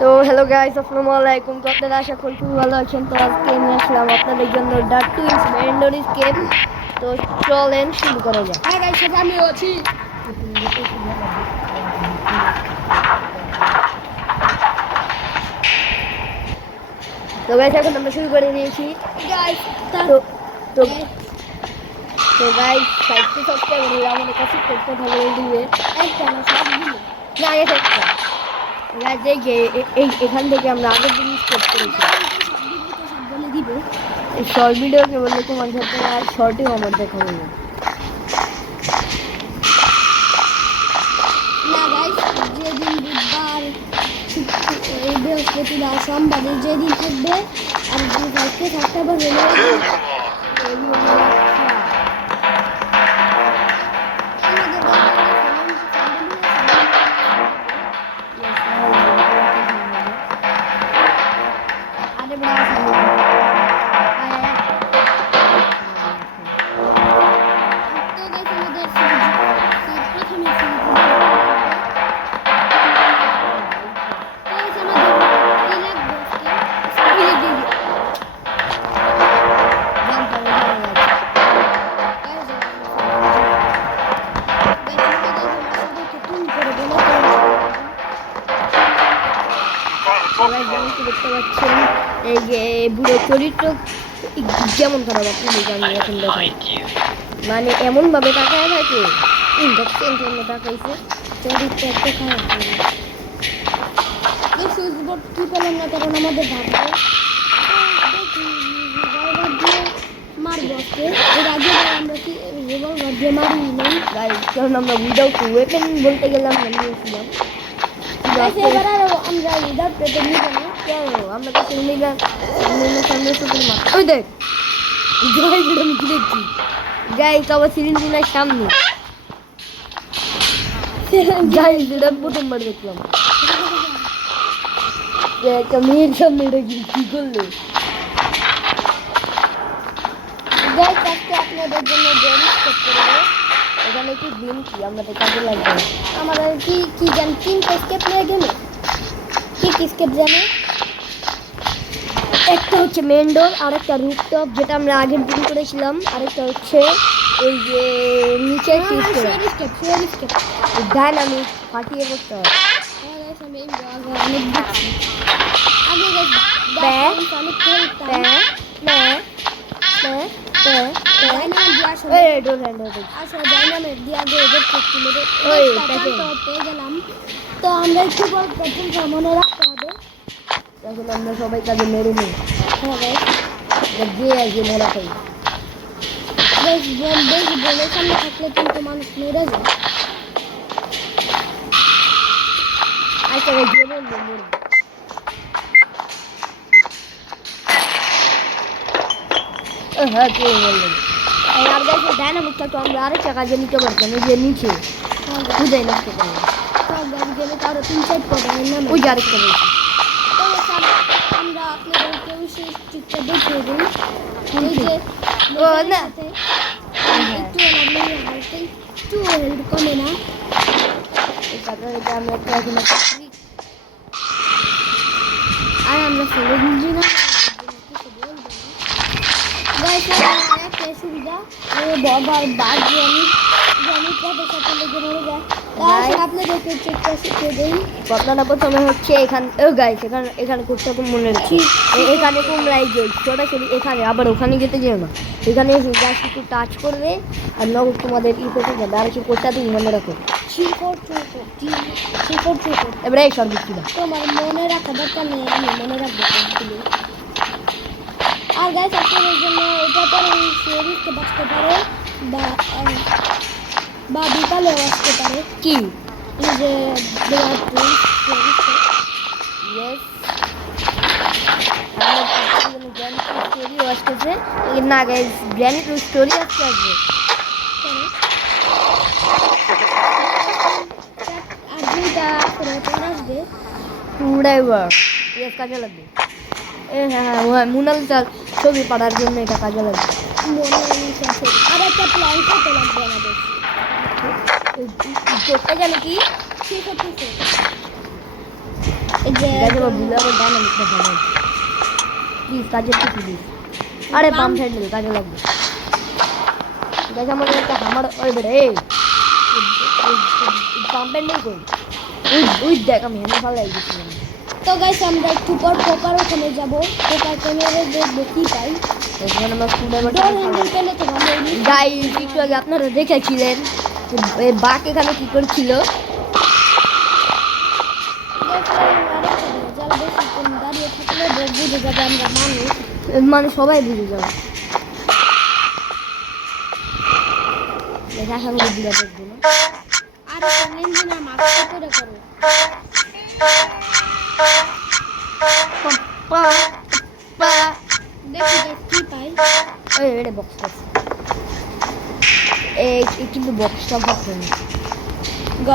তো hello guys, আসসালামু আলাইকুম। তো আপনারা আশা করি খুব ভালো আছেন। তো আজকে নিয়ে আসলাম আপনাদের জন্য ডার্ক টুইন্স ম্যান্ডোরিস গেম। তো চলেন শুরু করা যাক। হ্যাঁ গাইস, সাথে আমিও আছি। তো গাইস এখন আমরা শুরু করে দিয়েছি। গাইস তো তো তো গাইস সাইটটি সাবস্ক্রাইব করে আমাদের কাছে করতে ভালো দিবে। একটা না সবগুলো। না এটা একটা গাইস এই এখান থেকে আমরা আগের দিন স্টার্ট করেছি। সবগুলোকে সব বলে দিবে। এই শর্ট ভিডিও কে বললে তো মনে হচ্ছে আর শর্টেও আমার দেখা হবে না গাইস, যেদিন বুধবার, বৃহস্পতিবার, সোমবার যেদিন থাকবে আর ফার্স্টে থাকতে পারবে না। দেখতে পাচ্ছেন এই যে বুড়ো চরিত্র যেমন খারাপ আপনি জানি এখন দেখাই, মানে এমন ভাবে তাকায় থাকে দেখছেন কেমন তাকাইছে চরিত্র একটা খারাপ। সুইচবোর্ড কি পেলেন না, কারণ আমাদের ভাববে মারবো আজকে। এর আগে আমরা কি রিভলভার দিয়ে মারি নাই গাইস, কারণ আমরা উইদাউট ওয়েপেন বলতে গেলাম না নিয়েছিলাম। এবার আর আমরা উইদাউট ওয়েপেন নিব না। কেন আমরা কাছে নিলাম সামনে সুপার মার। ওই দেখ গাইস এটা আমি কি দেখছি, গাইস আবার সিরিঞ্জিনার সামনে গাইস এটা প্রথমবার দেখলাম। একটা মেয়ের সামনে এটা কি করলে। গাইস আজকে আপনাদের জন্য গেম স্টার্ট করব। এখানে কি দিন কি আমাদের কাজে লাগবে। আমাদের কি কি জান তিন স্কেপ নিয়ে গেলে কি স্কেপ জানে। একটা হচ্ছে মেন ডোর, আরেকটা রুফটপ যেটা আমরা আগের দিন করেছিলাম, আরেকটা হচ্ছে এই যে নিচে স্কেপ ডাইনামিক ফাটিয়ে করতে হয়। আমি অনেক দেখছি আগে অনেক খেলতাম। ডাইনামিক দিয়ে আগে এদের করছিল পেয়ে গেলাম। তো আমরা একটু পর পেট্রোল মনে রাখতে হবে। এখন আমরা সবাই কাজে মেরে নিই। যে আগে মেরা খাই বেশ বলে সামনে থাকলে কিন্তু মানুষ মেরে যায়। আচ্ছা ভাই যে বলবো মরবো। হ্যাঁ কে বললেন আর গাছ ডাইনামিকটা তো আমরা আরেকটা কাজে নিতে পারতাম। এই যে নিচে বুঝাই লাগতে পারলাম সব গাড়ি গেলে তারও 3-4 পদের নাম ওই যে আরেকটা বলছি। তো আমরা আপনাদেরকে সেই চিত্রটা দেখিয়ে দিই। এই যে ও না একটু লাগলে একটু হেল্প কমে না। এই কাজটা আমি একটা এখন আর আমরা ফেলে দিচ্ছি না। একটা সুবিধা বাবার বাদ আমি পদের সাথে লেগে মরে যায়। আপনাদেরকে চেকটা শিখিয়ে দিই। ঘটনাটা প্রথমে হচ্ছে এখানে গাইছে এখানে করতে মনে রাখছি। এখানে কুমড়াই যে সরাসরি এখানে আবার ওখানে যেতে যেও না। এখানে এসে গাছ একটু টাচ করবে আর নগদ তোমাদের ই করতে যাবে। আর কিছু করতে তুমি মনে রাখো এবারে এই সর্বোচ্চ তোমার মনে রাখা দরকার নেই, আমি মনে রাখবো। আর গাইস আপনাদের জন্য এটা পরে সিরিজকে বাঁচতে পারে বা বিকালেও আসতে পারে। কি এই যে আসতেছে না গাইস, গ্র্যান্ড স্টোরি আজকে আসবে। আর দুইটা আসবে ড্রাইভার কাজে লাগবে। হ্যাঁ মোনালিসার ছবি পাঠার জন্য এটা কাজে লাগবে। আর একটা প্ল্যান করতে লাগবে আমাদের। করতে জানে কি ঠিক আছে এই যে গাইস আমার ভুলে আবার ডাইনামিক কথা বল প্লিজ কাজে একটু প্লিজ আরে পাম্প হ্যান্ডেল কাজে লাগবে গাইস আমাদের একটা হামার ওই বেটা এই পাম্প হ্যান্ডেল কই ওই দেখ আমি হ্যান্ডেল ফালাই দিয়েছিলাম তো গাইস আমরা একটু পর পোকার ওখানে যাবো পোকার ক্যামেরা দেখবো কি পাই এখানে আমরা স্কুলের ডোর হ্যান্ডেল পেলে তো ভালো গাইস একটু আগে আপনারা দেখেছিলেন এই বাঘ এখানে কি করছিল দাঁড়িয়ে থাকলে বুঝে যাবে আমরা মানুষ মানে সবাই বুঝে যাবে দেখা সঙ্গে দিলা দেখবো না আর লেনদেন মাস্ক করে করো পা পা দেখি কি পাই ওই এটা বক্সটা এই কিন্তু বক্সটা ফাটবে না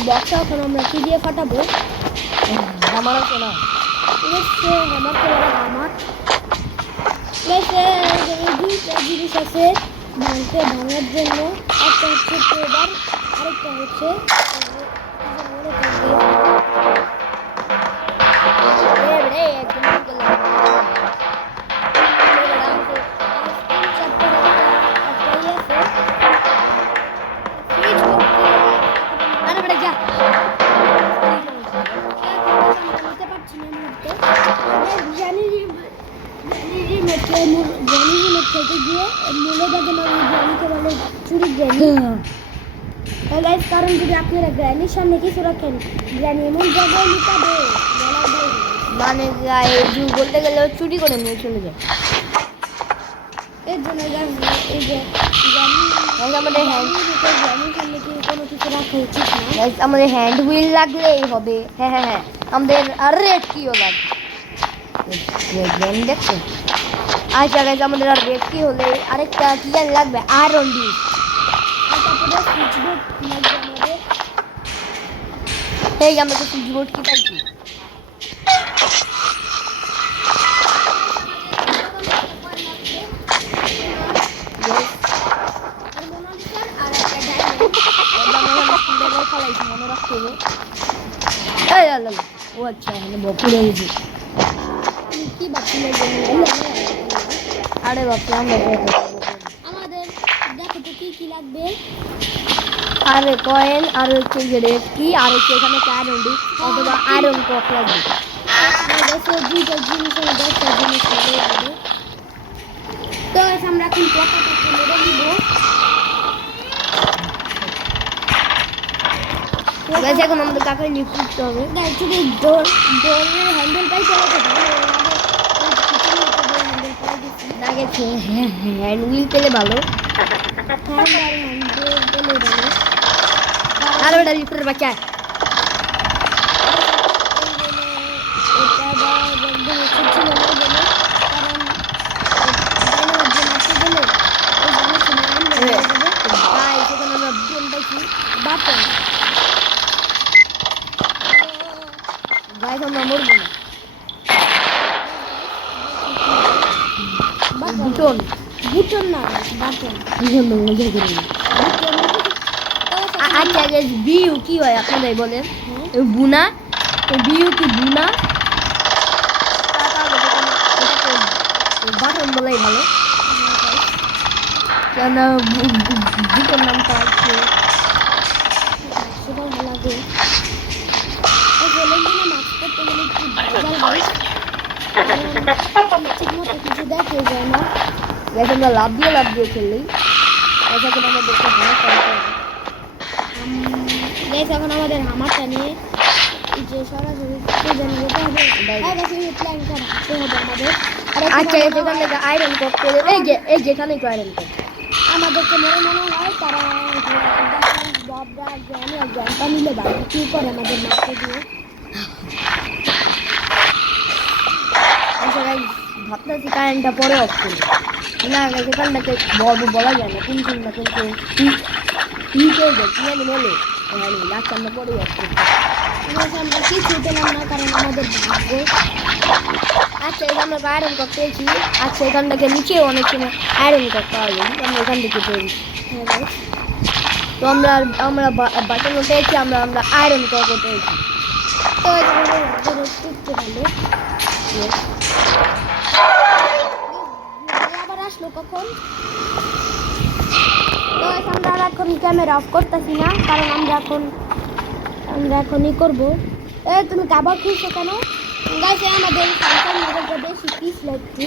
বক্সটা এখন আমরা কি দিয়ে ফাটাবো আমার আছে না আমার তো আমার দুইটা জিনিস আছে ভাঙার জন্য একটা হচ্ছে প্রোবার আরেকটা হচ্ছে কারণ যদি আপনারা গ্র্যানির সামনে কিছু রাখেন গ্র্যানি এমন জায়গায় লুকাবে মানে বলতে গেলে চুরি করে নিয়ে চলে যায় এর জন্য এই যে আমাদের হ্যান্ড গ্র্যানির সামনে কি কোনো কিছু রাখা উচিত না আমাদের হ্যান্ড হুইল লাগলেই হবে হ্যাঁ হ্যাঁ হ্যাঁ আমাদের আর রেড কিও লাগবে দেখছো আচ্ছা গাইস আমাদের আর রেড কি হলে আরেকটা কি জানি লাগবে আয়রন ডিস তারপরে সুইচবোর্ড লাগবে আমাদের এই আমরা তো সুইচবোর্ড কি পাইছি মনে রাখতে হবে ও আচ্ছা ভুলে গেছি কি বাচ্চাদের জন্য আরে বাপরে আমরা আমাদের দেখো তো কি লাগবে আরে কয়েন আর হচ্ছে যে রেড কি আর হচ্ছে এখানে আয়রন ডিস অথবা আয়রন কক লাগবে দুইটা জিনিস দশটা জিনিস লাগবে তো আমরা এখন পটাটা মেরে দিব এখন আমাদের কাকে লিফট করতে হবে যদি ডোরের হ্যান্ডেল পাই চলে না গেছে হ্যান্ড হুইল পেলে ভালো আর ওটা লিফটের বাচ্চা আমরা মরবো না বুটন বুটন না বাটন মজা করি আচ্ছা বিউ কি হয় আপনারাই বলেন বুনা বিউ কি বুনা বাটন বলাই ভালো কেন বুটন নামটা আছে সেটা ভালো লাগে ঠিক মতো কিছু দেখে যায় না আমরা লাভ দিয়ে খেললেই এখন আমাদের এখন আমাদের হামারটা নিয়ে যে সরাসরি যেতে হবে প্ল্যানটা রাখতে হবে আমাদের আচ্ছা যেখান থেকে আয়রন করতে এই যেখানে আয়রন করতে আমাদেরকে মনে হয় তারা ববরা জ্ঞানী আর জ্ঞানটা মিলে বাড়ি কি করে আমাদের মাকে দিয়ে ভাবতেছি কারেন্টটা পরে অফ করি না সেখানটাকে বলা যায় না কোনটা কিন্তু কি করবে কি জানি বলে লাস্টটা পরে অফ করি আমরা কিছু পেলাম না কারণ আমাদের ভাগ্য আচ্ছা এখানে আমরা আয়রন করতে পেয়েছি আচ্ছা এখানটাকে নিচে অনেক সময় আয়রন করতে হবে আমরা এখান থেকে পেয়েছি তো আমরা বাটন পেয়েছি আমরা আয়রন করতে পেয়েছি তো আমাদের করতে ভালো আবার আসলো কখন তো আমরা এখন ক্যামেরা অফ করতেছি না কারণ আমরা এখনই করবো তুমি কাবার খুলছো কেন গাইছে আমাদের সরকার মধ্যে বেশি পিস লাগছে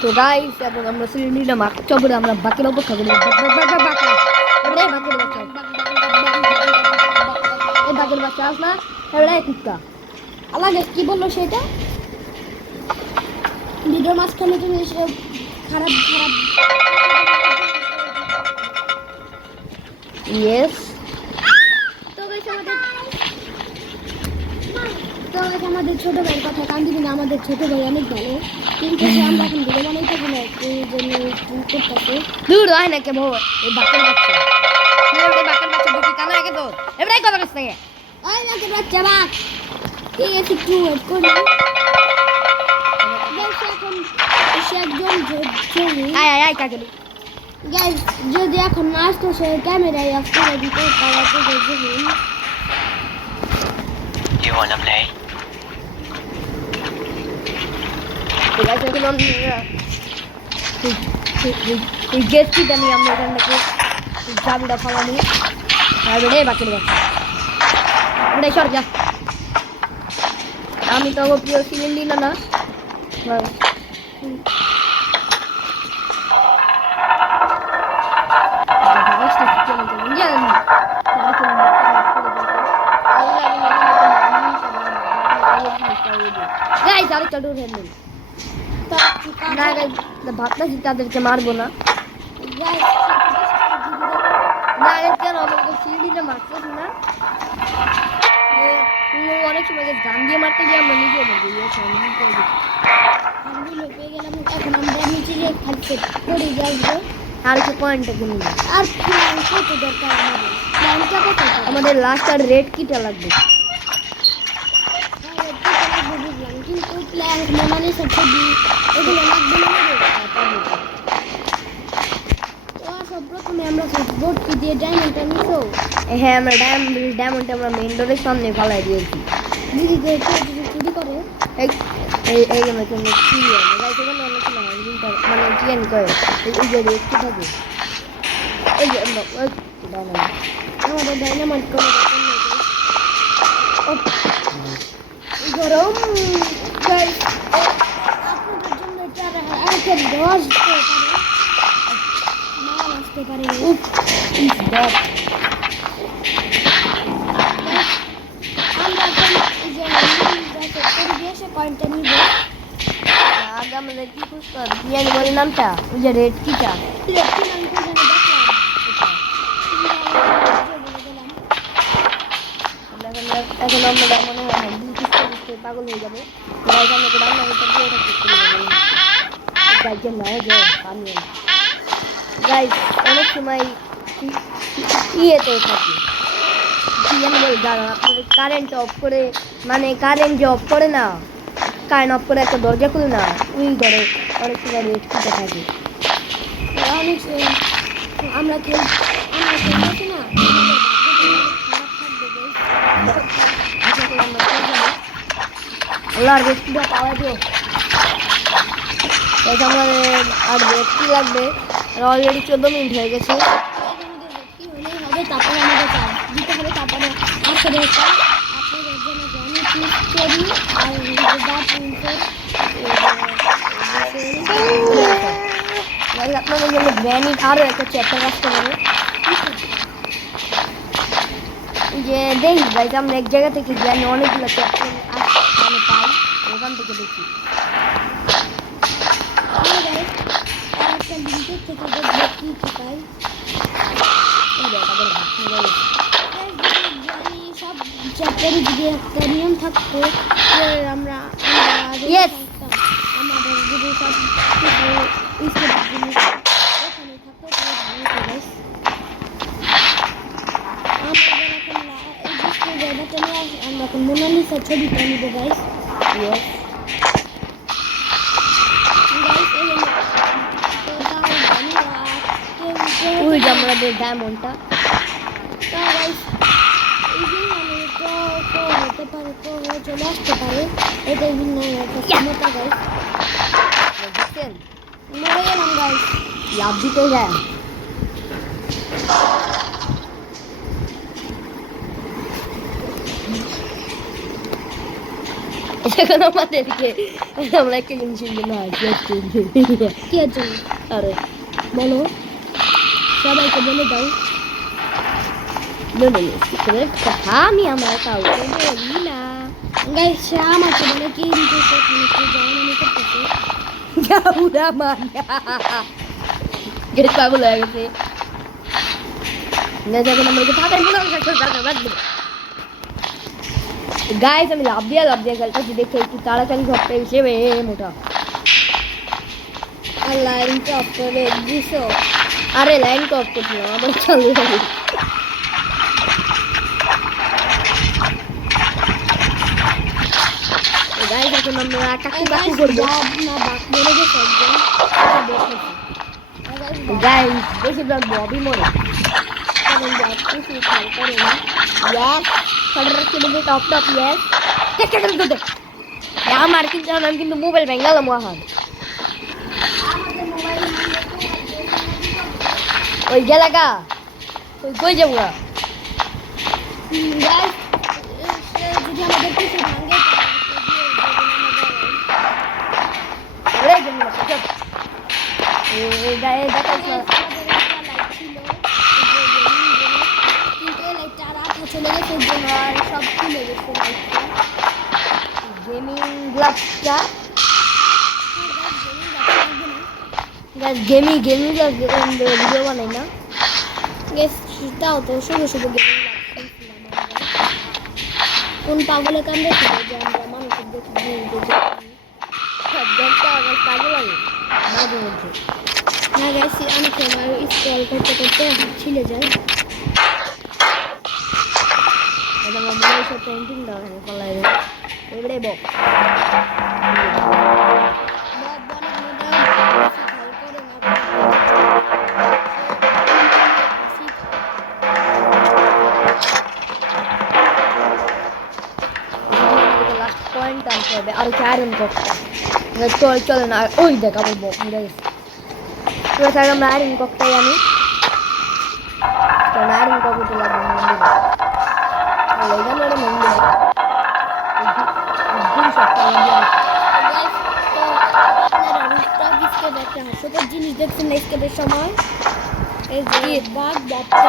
তো গাইস এখন আমরা সিলিন্ডারটা মারতে হবে আমরা বাকির অপেক্ষা করি বাকির বাচ্চা আস না এবারে কুত্তা আলাদা কি বললো সেটা ভিডিওর মাঝখানে তুমি এসব খারাপ ইয়েস তো আমাদের ছোট ভাইয়ের কথা কান দিবি না আমাদের ছোট ভাই অনেক ভালো কিন্তু আমরা এখন ভিডিও বানাইতে পারি না এই জন্য করতেছে দূর হয় না কে ভাই এই বাকির বাচ্চা বাকির বাচ্চা ঢুকি কানা আগে তো এবারে কথা বলছ না ওই বাকির বাচ্চা বা ঠিক আছে একটু ওয়েট করি এখন সে একজন জমি আয় কাকে গাইস যদি এখন না আসতো সে ক্যামেরায় অফ করে দিত তাহলে তো দেখবেন You wanna play? ঠিক আছে এখন এই গেস্টটা নিয়ে আমরা এখান থেকে চাবিটা ফালানি এবারে বাকির বাচ্চা এবারে সর যা আমি তো প্রিয় সিলিন্ডার না ভাবনা তাদেরকে মারবো না কেন আমাকে সিলিন্ডার মারছিস না অনেক সময় গান দিয়ে মারতে গিয়ে আমরা নিজে পেয়ে গেলাম এখন আমরা নিচে গিয়ে খাচ্ছে করে আসবো আর একটু পয়েন্টটা কিনে আর কত দরকার আমাদের কত আমাদের লাস্ট আর রেড কিটা লাগবে বুঝলাম কিন্তু প্ল্যান মানে সবচেয়ে এগুলো লাগবে না তো সব প্রথমে আমরা বোর্ডটি দিয়ে ডায়মন্ডটা নিতো হ্যাঁ আমরা ডায়মন্ডটা আমরা মেইন ডোরের সামনে ফালাই দিয়েছি দিদি চুরি করে এই আমরা কোনো চুরি হয় না গাইস এখানে অনেক সময় মানে চিকেন করে এই যে রেড কি থাকে এই যে আমাদের ডায়নামাইট করে গরম গাইস আপনাদের জন্য এটা আরেকটা দশ মাল আসতে পারে আমরা এখন এই যে পরিবেশে কয়েনটা নিব আগে আমাদের কি খুঁজতে হবে বিরিয়ানি বলে নামটা ওই যে রেড কিটা দেখলাম এখন আমরা মনে হয় বুঝতে পাগল হয়ে যাবো গাইস আমরা তো রান্না করতে গিয়ে এটা করতে গাইছে না যে আমি গাইস অনেক সময় ইয়েতে থাকি বিরিয়ানি বলে দাঁড়ান আপনাদের কারেন্ট অফ করে মানে কারেন্ট যে অফ করে না কারেন্ট অফ করে একটা দরজা খুলে না ওই ঘরে অনেক সময় রেট খুঁজে থাকে অনেক আমরা খেলছি না আল্লাহর রেস্টুটা পাওয়া দিও আমাদের আর রেস্টি লাগবে অলরেডি 14 মিনিট হয়ে গেছে হবে তারপরে আমাদের চার্জ দিতে হবে তারপরে আসলে আপনাদের জন্য আমি ক্লিক করি আর আপনাদের জন্য গ্র্যানিট আরও একটা চ্যাপ্টার আসতে পারে যে দেখি গাইজ আমরা এক জায়গা থেকে গ্র্যানি অনেকগুলো চ্যাপ্টার মানে পাই ওখান থেকে দেখি একটা লিঙ্কের থেকে কি পাই সব চ্যাপ্টারে যদি একটা নিয়ম থাকতো আমরা আমাদের যদি সব ওখানে থাকতো তাহলে ভালো হতো গাইস আমরা এখন মোনালিসার ছবিটা নিব গাইস আমাদের ডায়মন্ডটা। তো গাইস এই যে আমি তো হতে পারে তো চলে আসতে পারে এটাই ভিন্ন একটা সমস্যা গাইস। দেখছেন মরে গেলাম গাইস। লাভ দিতে যায়। এখন আমাদেরকে আমরা একটা জিনিসের জন্য হাসি আসছি। কি এর জন্য আরে বলো, সবাইকে বলে দাও। সিক্রেট কথা আমি আমার কাউকে বলি না। গাইস সে আমাকে বলে কিন্তু সেখানে কি জানানি করতেছে। যাউরা মান গেট পাগল হয়ে গেছে। না যখন আমাকে ফাটাই বলে টাকা বাদ দেবো। গাইস আমি লাভ দিয়া খেলতেছি দেখে একটু তাড়াতাড়ি ঘরটা হিসেবে মোটা। আর লাইনটা অফ করে দিছো। আরে লাইন তো অফ করছিলাম আবার চালু হবে। গাইস এখন আমরা কাকু কাকু করবো। না বাক মরে গেছে একজন। গাইস বেশিরভাগ ববি মরে। কারণ বাক কিছু খেয়াল করে না। Yes, ফটার কে top top yes. Take take take take. আমার কিন্তু আমি কিন্তু মোবাইল ভেঙালাম এখন। ওই গেলাগা ওই কই যাবো না। গাইস যদি আমাদের কিছু ভাঙে ওরে গেল না চুপ। এই গায়ে দেখাস না। চলে গেছে জন্য আর সব খুলে গেছে লাইটটা। গেমিং গ্লাসটা গাইস গেমিং গ্লাস ভিডিও বানাই না। গেস তাও তো শুধু শুধু গেমিং কোন পাগলে কান্দে ছিল যে আমরা মানুষের দেখি দেখতে আমার কাজে লাগে মাঝে মধ্যে। না গাইস আমাকে আমার স্ক্রল করতে করতে হাত ছিলে যায়। এটা আমার মনে হচ্ছে পেন্টিং দাও এখানে ফলাই দেবো এবারে বক। লাস্ট পয়েন্ট আনতে হবে আর আয়রন ককটা চলে না। ওই দেখ আবার বক মিলে গেছে। এবার স্যার আমরা আয়রন ককটাই আনি কারণ আয়রন কক উঠে লাগবে মন্দিরে। এখানে ওরা মন্দির জিনিস দেখছেন স্কেপের সময় এই যে বাঘ বাচ্চা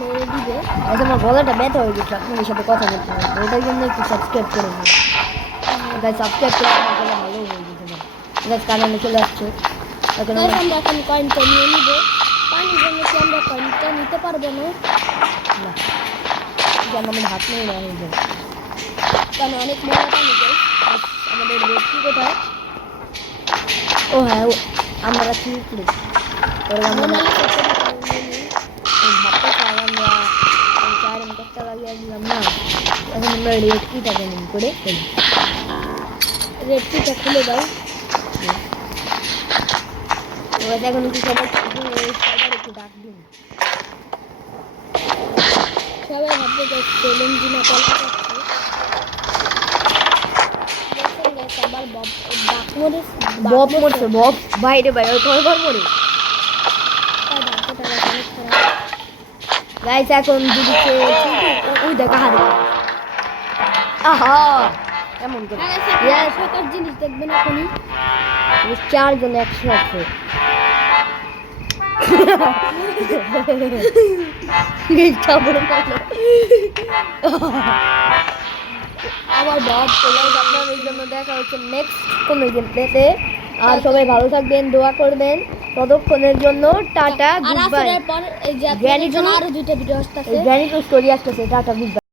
মেরে দিবে। আচ্ছা আমার গলাটা ব্যথা হয়ে গেছে আপনাদের সাথে কথা বলতে হবে ওটার জন্য একটু সাবস্ক্রাইব করে দিন। গাইস সাবস্ক্রাইব করে আমার গলা ভালো হয়ে গেছে। গাইস কারণে চলে আসছে এখন আমরা এখন কয়েনটা নিয়ে নিব। পানির জন্য কি আমরা কয়েনটা নিতে পারবো না? না যেন আমি হাত নিয়ে না হয়ে যায় কারণ অনেক মজা পানি যায়। আমাদের ব্যক্তি কোথায়। ও হ্যাঁ আমরা কি করি ওরা আমরা ভাবতে চাই আমরা আয়রন ককটা লাগিয়ে দিলাম না। এখন আমরা রেড কিটাকে নিন করে রেড টিটা খুলে দাও। ওরা এখন কি সবাই একটু ডাক দিন। সবাই ভাবতে যে চ্যালেঞ্জি না পালা যাচ্ছে। আবার বাঘ মরে বব মরছে বব বাইরে বাইরে কয়বার মরে। গাইস এখন যদি ওই দেখা হারে আহা এমন করে সরকার জিনিস দেখবেন এখনই 4 জন একসাথে। আবার বাপ আপনার এই জন্য দেখা হচ্ছে নেক্সট কোনো গেমপ্লেতে। আর সবাই ভালো থাকবেন দোয়া করবেন ততক্ষণের জন্য টাটা গুড বাই। পর এই যে আপনাদের জন্য আরো দুইটা ভিডিও আসতেছে। গ্র্যানি টু স্টোরি আসতেছে টাটা গুড বাই।